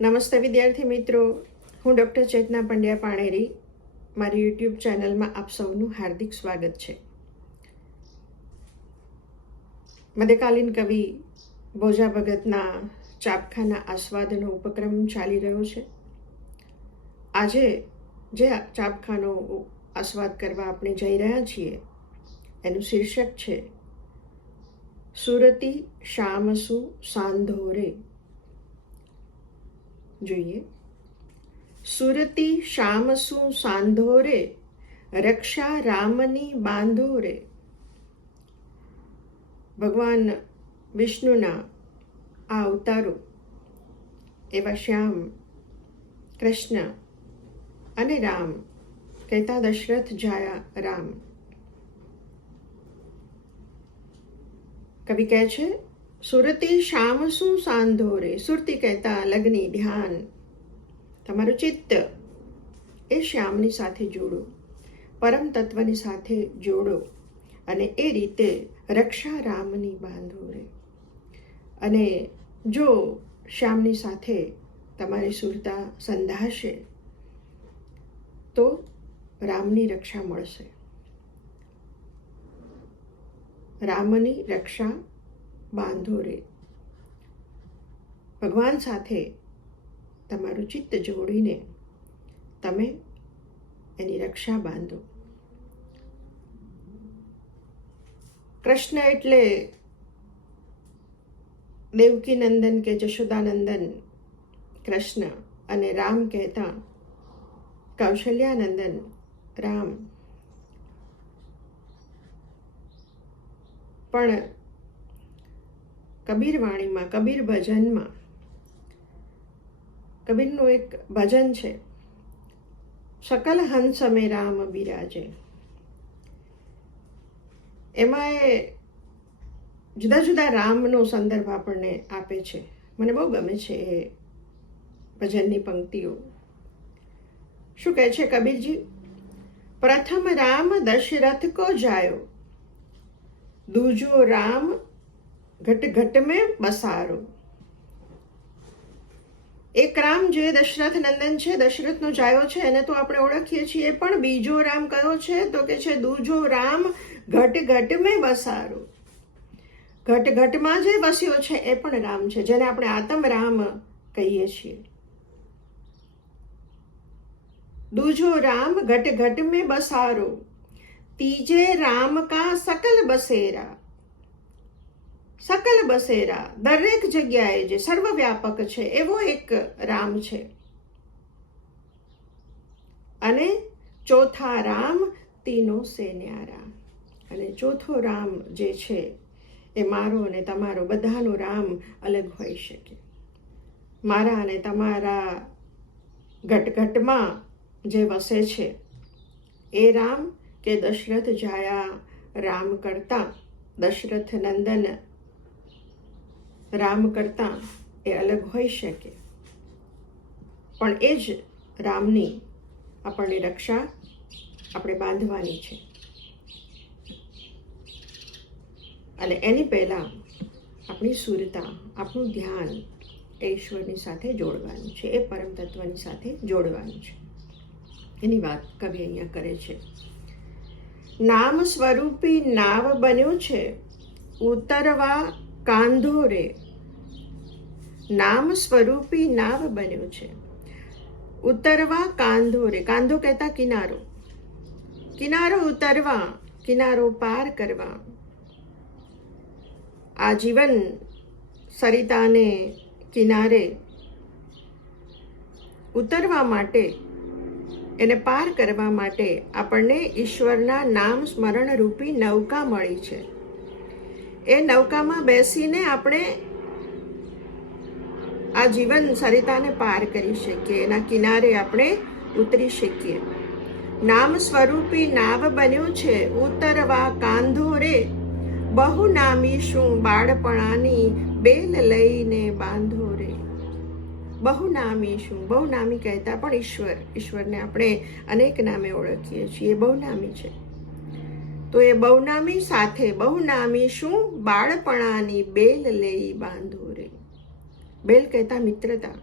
નમસ્તે વિદ્યાર્થી મિત્રો, હું ડૉક્ટર ચેતના પંડ્યા પાણેરી. મારી યુટ્યુબ ચેનલમાં આપ સૌનું હાર્દિક સ્વાગત છે. મધ્યકાલીન કવિ ભોજા ભગતના ચાપખાના આસ્વાદનો ઉપક્રમ ચાલી રહ્યો છે. આજે જે ચાપખાનો આસ્વાદ કરવા આપણે જઈ રહ્યા છીએ એનું શીર્ષક છે સુરતી શામસુ સાંધોરે. જોઈએ. સુરતી શામસુ સાંધોરે, રક્ષા રામની બાંધોરે. ભગવાન વિષ્ણુના આ અવતારો એવા શ્યામ, કૃષ્ણ અને રામ કહેતા દશરથ જાયા રામ. કવિ કહે છે સુરતી શામસુ સાંધોરે. સુરતી કહેતા લગ્ની, ધ્યાન. તમારું ચિત્ત એ શ્યામની સાથે જોડો, પરમ તત્વની સાથે જોડો અને એ રીતે રક્ષા રામની બાંધોરે. અને જો શ્યામની સાથે તમારી સુરતા સંધાશે તો રામની રક્ષા મળશે. રામની રક્ષા બાંધોરે. ભગવાન સાથે તમારું ચિત્ત જોડીને તમે એની રક્ષા બાંધો. કૃષ્ણ એટલે દેવકી નંદન કે જશોદાનંદન કૃષ્ણ, અને રામ કહેતા કૌશલ્યાનંદન રામ. પણ કબીર વાણીમાં, કબીર ભજનમાં, કબીરનું એક ભજન છે સકલ હંસ મે રામ બિરાજે. એમાં એ જુદા જુદા રામનો સંદર્ભ આપણને આપે છે. મને બહુ ગમે છે એ ભજનની પંક્તિઓ. શું કહે છે કબીરજી? પ્રથમ રામ દશરથ કો જાયો, દૂજો રામ ઘટ ઘટ में બસારો. એક રામ જે દશરથ નંદન છે, દશરથનો જાયો છે, એને તો આપણે ઓળખીએ છીએ, પણ બીજો રામ કયો છે તો કે છે દૂજો રામ ઘટ ઘટ में બસારો. ઘટ ઘટમાં જે વસ્યો છે એ પણ રામ છે, જેને આપણે આત્મ રામ કહીએ છીએ. દૂજો રામ ઘટ ઘટ में બસારો, तीजे राम का सकल बसेरा. સકલ બસેરા, દરેક જગ્યાએ જે સર્વવ્યાપક છે એવો એક રામ છે. અને ચોથા રામ તીનો સે ન્યારા. અને ચોથો રામ જે છે એ મારો અને તમારો, બધાનો રામ અલગ હોઈ શકે. મારા અને તમારા ઘટઘટમાં જે વસે છે એ રામ કે દશરથ જાયા રામ કરતા, દશરથ નંદન રામ કરતા એ અલગ હોઈ શકે. પણ એ જ રામની આપણને રક્ષા આપણે બાંધવાની છે. અને એની પહેલાં આપણી સુરતા, આપણું ધ્યાન એ ઈશ્વરની સાથે જોડવાનું છે, એ પરમ તત્વની સાથે જોડવાનું છે. એની વાત કવિ અહીંયા કરે છે. નામ સ્વરૂપી નાવ બન્યો છે, ઉતરવા કાંધો રે. નામ સ્વરૂપી નાવ બન્યો છે, ઉતરવા કાંધો રે. કાંધો કહેતા કિનારો. કિનારો ઉતરવા, કિનારો પાર કરવા. આ જીવન સરિતાને કિનારે ઉતરવા માટે, એને પાર કરવા માટે આપણને ઈશ્વરના નામ સ્મરણ રૂપી નૌકા મળી છે. એ નૌકામાં બેસીને આપણે આ જીવન સરિતાને પાર કરી શકીએ, એના કિનારે આપણે ઉતરી શકીએ. નામ સ્વરૂપી નાવ બન્યો છે, ઉતરવા કાંધો રે. બહુ નામી શું બાળપણાની બેલ લઈને બાંધો રે. બહુ નામી શું, બહુ નામી કહેતા પણ ઈશ્વર. ઈશ્વરને આપણે અનેક નામે ઓળખીએ છીએ, બહુ નામી છે. તો એ બહુનામી સાથે બહુનામી શું બાળપણાની બેલ લઈ બાંધો રે. બેલ કહેતા મિત્રતા.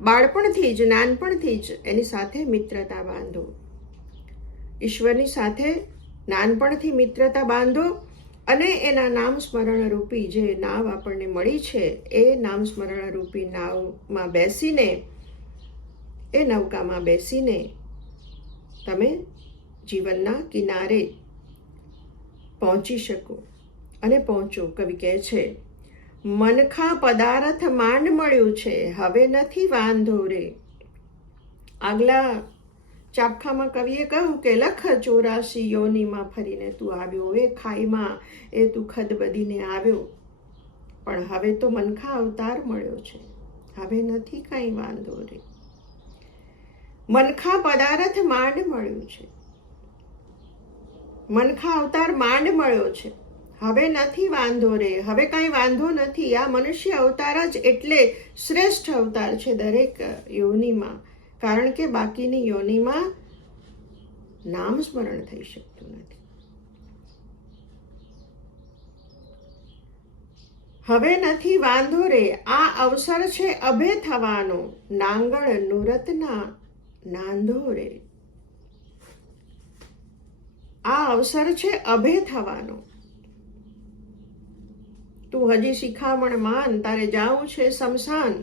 બાળપણથી જ, નાનપણથી જ એની સાથે મિત્રતા બાંધો. ઈશ્વરની સાથે નાનપણથી મિત્રતા બાંધો અને એના નામ સ્મરણ રૂપી જે નાવ આપણને મળી છે એ નામ સ્મરણ રૂપી નાવમાં બેસીને, એ નૌકામાં બેસીને તમે જીવનના કિનારે પહોંચી શકો અને પહોંચો. કવિ કહે છે, મનખા પદાર્થ માંડ મળ્યું છે, હવે નથી વાંધો રે. આગલા ચાપખામાં કવિએ કહ્યું કે લખ 84 યોનીમાં ફરીને તું આવ્યો, એ ખાઈમાં એ તું ખદબદીને આવ્યો, પણ હવે તો મનખા અવતાર મળ્યો છે, હવે નથી કાંઈ વાંધો રે. મનખા પદાર્થ માંડ મળ્યું છે, મનખા અવતાર માંડ મળ્યો છે, હવે નથી વાંધો રે. હવે કાંઈ વાંધો નથી. આ મનુષ્ય અવતાર જ એટલે શ્રેષ્ઠ અવતાર છે દરેક યોનિમાં, કારણ કે બાકીની યોનિમાં નામ સ્મરણ થઈ શકતું નથી. હવે નથી વાંધો રે, આ અવસર છે અભે થવાનો, નાંગળ નુરતના નાંધો રે. આ અવસર છે અભે થવાનો. તું હજી શિખામણ માન, તારે જાવું છે શમશાન.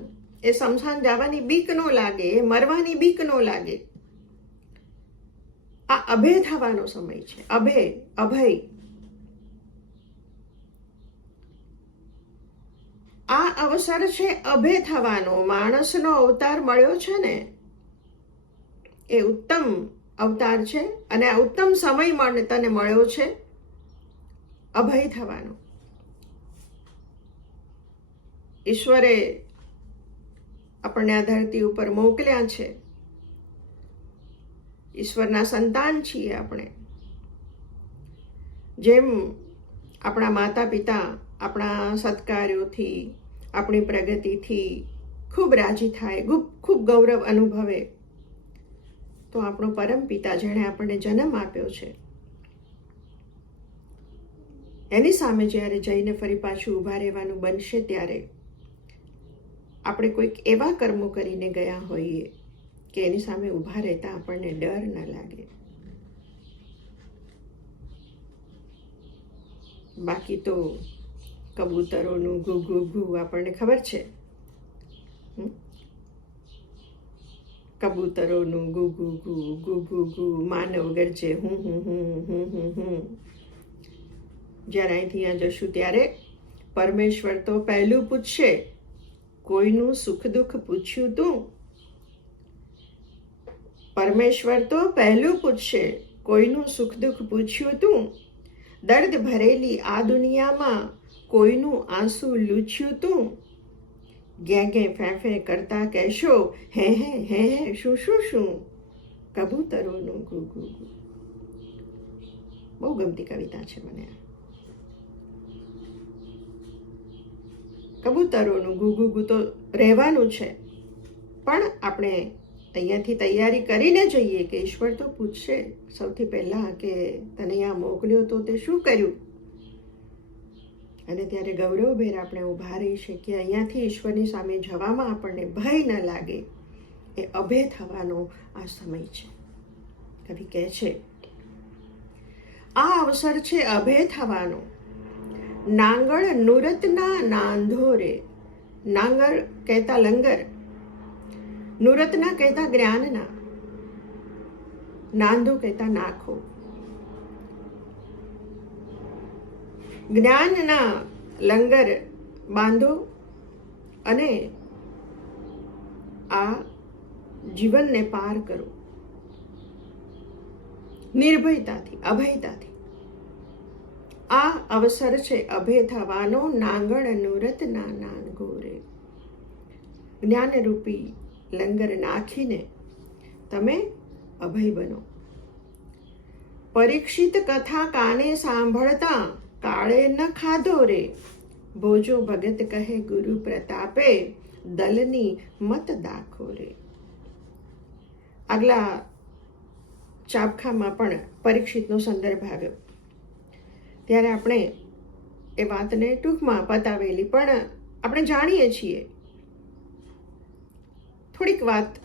એ શમશાન જવાની બીક નો લાગે, એ મરવાની બીક નો લાગે. આ અભે થવાનો સમય છે. અભે, અભય. આ અવસર છે અભે થવાનો. માણસનો અવતાર મળ્યો છે ને, એ ઉત્તમ અવતાર છે અને આ ઉત્તમ સમય તને મળ્યો છે અભય થવાનો. ઈશ્વરે આપણને આ ધરતી ઉપર મોકલ્યા છે. ઈશ્વરના સંતાન છીએ આપણે. જેમ આપણા માતા પિતા આપણા સત્કાર્યોથી, આપણી પ્રગતિથી ખૂબ રાજી થાય, ખૂબ ગૌરવ અનુભવે, તો આપણો પરમ પિતા જેણે આપણને જન્મ આપ્યો છે એની સામે જ્યારે જઈને ફરી પાછું ઊભા રહેવાનું બનશે, ત્યારે આપણે કોઈક એવા કર્મો કરીને ગયા હોઈએ કે એની સામે ઊભા રહેતા આપણને ડર ન લાગે. બાકી તો કબૂતરોનું ઘુ ઘુ ઘુ આપણને ખબર છે. કબૂતરોનું ઘુ ઘુ ઘુ ઘુ ઘુ ઘુ, માનવ ગરજે હું હું હું હું હું હું. જ્યારે અહીંથી અહીંયા જશું ત્યારે પરમેશ્વર તો પહેલું પૂછશે, કોઈનું સુખ દુઃખ પૂછ્યું તું? પરમેશ્વર તો પહેલું પૂછશે, કોઈનું સુખ દુઃખ પૂછ્યું તું? દર્દ ભરેલી આ દુનિયામાં કોઈનું આંસુ લૂછ્યું તું? ગે ગે ફે ફે કરતા કહેશો, હે હે હે હે શું શું શું, કબૂતરોનું ઘુ ઘુ ઘુ. બહુ ગમતી કવિતા છે મને આ. કબૂતરોનું ઘુ ઘુ ઘુ તો રહેવાનું છે, પણ આપણે અહીંયાથી તૈયારી કરીને જઈએ કે ઈશ્વર તો પૂછશે સૌથી પહેલાં કે તને અહીંયા મોકલ્યો તો તે શું કર્યું? અને ત્યારે ગૌરવભેર આપણે ઊભા રહી શકીએ. અહીંયાથી ઈશ્વરની સામે જવામાં આપણને ભય ન લાગે. એ અભે થવાનો આ સમય છે. કવિ કહે છે, આ અવસર છે અભે થવાનો, નાંગળ નુરતના નાંધો રે. નાંગળ કહેતા લંગર, નુરતના કહેતા જ્ઞાનના, નાંધો કહેતા નાખો. જ્ઞાનના લંગર બાંધો અને આ જીવનને પાર કરો નિર્ભયતાથી, અભયતાથી. આ અવસર છે અભય થવાનો, નાંગળ નુરતના નાનગો રે. જ્ઞાનરૂપી લંગર નાખીને તમે અભય બનો. પરીક્ષિત કથા કાને સાંભળતા કાળે ન ખાધો રે. ભોજો ભગત કહે ગુરુ પ્રતાપે, દલની મત દાખો રે. આગલા ચાપખામાં પણ પરીક્ષિતનો સંદર્ભ આવ્યો, ત્યારે આપણે એ વાતને ટૂંકમાં પતાવેલી, પણ આપણે જાણીએ છીએ થોડીક વાત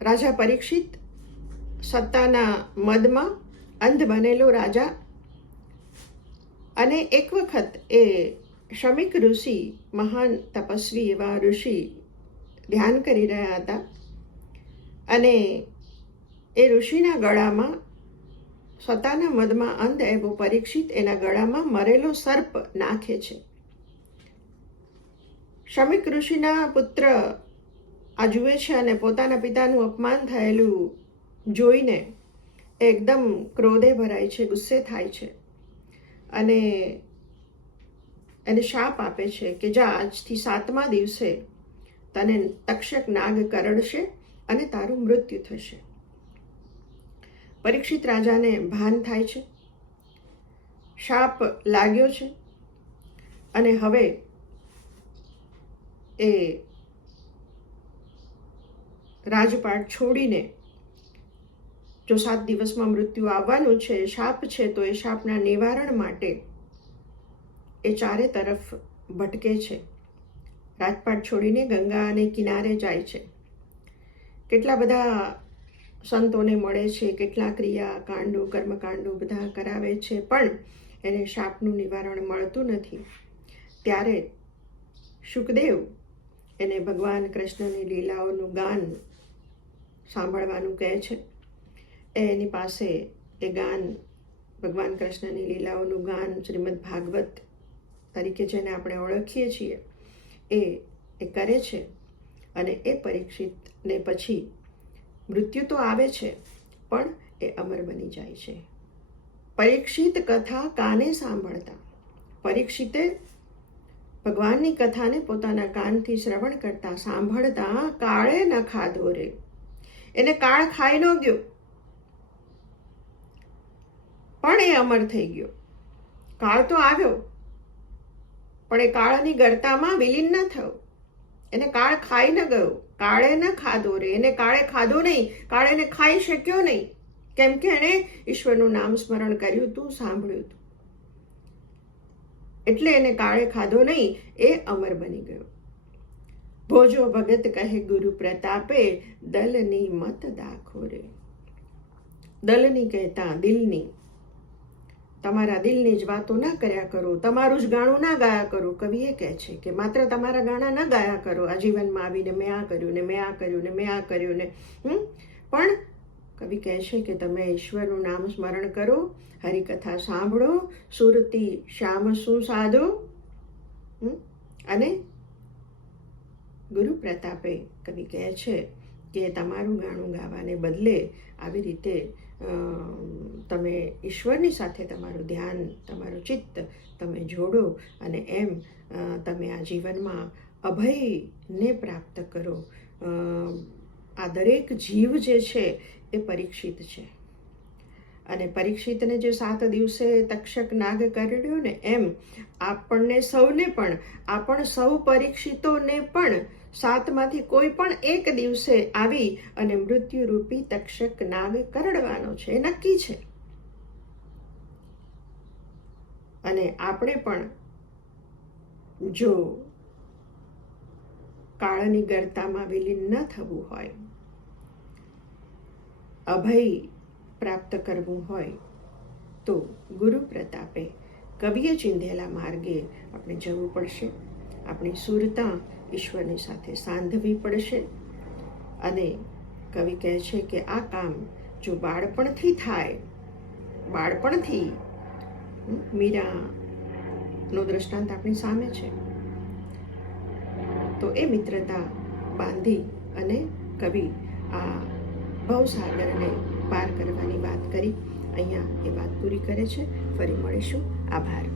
રાજા પરીક્ષિત, સત્તાના મદમાં અંધ બનેલો રાજા, અને એક વખત એ શમિક ઋષિ, મહાન તપસ્વી એવા ઋષિ ધ્યાન કરી રહ્યા હતા, અને એ ઋષિના ગળામાં, સત્તાના મદમાં અંધ એવો પરીક્ષિત એના ગળામાં મરેલો સર્પ નાખે છે. શમિક ઋષિના પુત્ર આ જુએ છે અને પોતાના પિતાનું અપમાન થયેલું જોઈને એકદમ ક્રોધે ભરાય છે, ગુસ્સે થાય છે, અને એને શાપ આપે છે કે જા, આજથી 7મા દિવસે તને તક્ષક નાગ કરડશે અને તારું મૃત્યુ થશે. પરીક્ષિત રાજાને ભાન થાય છે, શાપ લાગ્યો છે, અને હવે એ રાજપાટ છોડીને, જો 7 દિવસમાં મૃત્યુ આવવાનું છે, શાપ છે, તો એ શાપના નિવારણ માટે એ ચારે તરફ ભટકે છે. રાજપાટ છોડીને ગંગાને કિનારે જાય છે. કેટલા બધા સંતોને મળે છે, કેટલા ક્રિયા કાંડો, કર્મકાંડો બધા કરાવે છે, પણ એને શાપનું નિવારણ મળતું નથી. ત્યારે શુકદેવ એને ભગવાન કૃષ્ણની લીલાઓનું ગાન સાંભળવાનું કહે છે. એની પાસે એ ગાન, ભગવાન કૃષ્ણની લીલાઓનું ગાન, શ્રીમદ ભાગવત તરીકે જેને આપણે ઓળખીએ છીએ, એ કરે છે. અને એ પરીક્ષિતને પછી મૃત્યુ તો આવે છે, પણ એ અમર બની જાય છે. પરીક્ષિત કથા કાને સાંભળતા, પરીક્ષિતે ભગવાનની કથાને પોતાના કાનથી શ્રવણ કરતા, સાંભળતા કાળે ન ખાધો રે. એને કાળ ખાઈ ન ગયો, પણ એ અમર થઈ ગયો. કાળ તો આવ્યો, પણ એ કાળની ગર્તામાં વિલીન ન થયો. એને કાળ ખાઈ ન ગયો, કાળે ન ખાધો રે. એને કાળે ખાધો નહીં, કાળે એને ખાઈ શક્યો નહીં, કેમ કે એણે ઈશ્વરનું નામ સ્મરણ કર્યું હતું, સાંભળ્યું હતું. એટલે એને કાળે ખાધો નહીં, એ અમર બની ગયો. ભોજો ભગત કહે ગુરુ પ્રતાપે, દલની મત દાખો રે. દલની કહેતા દિલની, તમારા દિલની જ વાતો ના કર્યા કરો, તમારું જ ગાણું ના ગાયા કરો. કવિએ કહે છે કે માત્ર તમારા ગાણા ના ગાયા કરો, આ જીવનમાં આવીને મેં આ કર્યું ને, મેં આ કર્યું ને, મેં આ કર્યું ને. પણ કવિ કહે છે કે તમે ઈશ્વરનું નામ સ્મરણ કરો, હરિકથા સાંભળો, સુરતી શ્યામ શું સાધો. અને ગુરુ પ્રતાપે કવિ કહે છે કે તમારું ગાણું ગાવાને બદલે આવી રીતે તમે ઈશ્વરની સાથે તમારું ધ્યાન, તમારું ચિત્ત તમે જોડો, અને એમ તમે આ જીવનમાં અભયને પ્રાપ્ત કરો. આ દરેક જીવ જે છે એ પરીક્ષિત છે, અને પરીક્ષિતને જે 7 દિવસે તક્ષક નાગ કરડ્યો ને, એમ આપણને સૌને પણ, આપણ સૌ પરીક્ષિતોને પણ 7માંથી કોઈ પણ એક દિવસે આવી અને મૃત્યુરૂપી તક્ષક નાગ કરડવાનો છે, એ નક્કી છે. અને આપણે પણ જો કાળની ગર્તામાં વિલીન ન થવું હોય, અભય પ્રાપ્ત કરવું હોય, તો ગુરુ પ્રતાપે કવિએ ચિંધેલા માર્ગે આપણે જવું પડશે. આપણી સુરતા ઈશ્વરની સાથે સાંધવી પડશે. અને કવિ કહે છે કે આ કામ જો બાળપણથી થાય, બાળપણથી, મીરાનો દ્રષ્ટાંત આપણી સામે છે, તો એ મિત્રતા બાંધી અને કવિ આ ભવસાગરને પાર કરવાની વાત કરી. અહીંયા એ વાત પૂરી કરે છે. ફરી મળીશું. આભાર.